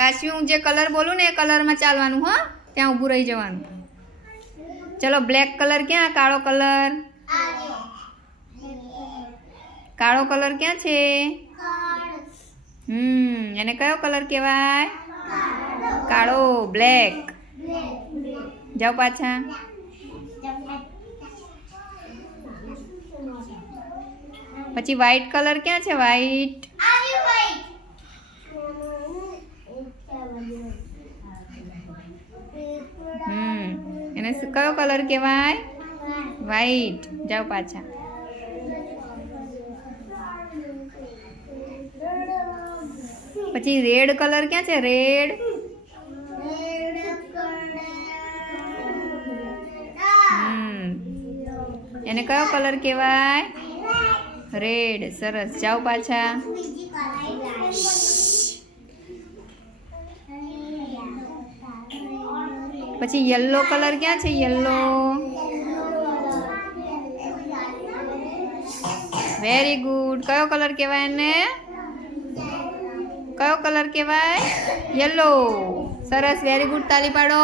કાશ્મી હું જે કલર બોલું ને એ કલરમાં ચાલવાનું હો, ત્યાં ઊભું રહી જવાનું. ચલો બ્લેક કલર ક્યાં? કાળો કલર. કાળો કલર ક્યાં છે? એને કયો કલર કહેવાય? કાળો, બ્લેક. જાઓ પાછા. પછી વ્હાઈટ કલર ક્યાં છે? વ્હાઈટ. એને કયો કલર કહેવાય? વ્હાઈટ. જાઓ પાછા. પછી રેડ કલર ક્યાં છે? રેડ. એને કયો કલર કહેવાય? રેડ. સરસ. જાઓ પાછા. પછી યલો કલર ક્યાં છે? યલો. Very good. કયો કલર કહેવાય એને? કયો કલર કહેવાય? યલો. સરસ. Very good. તાલી પાડો.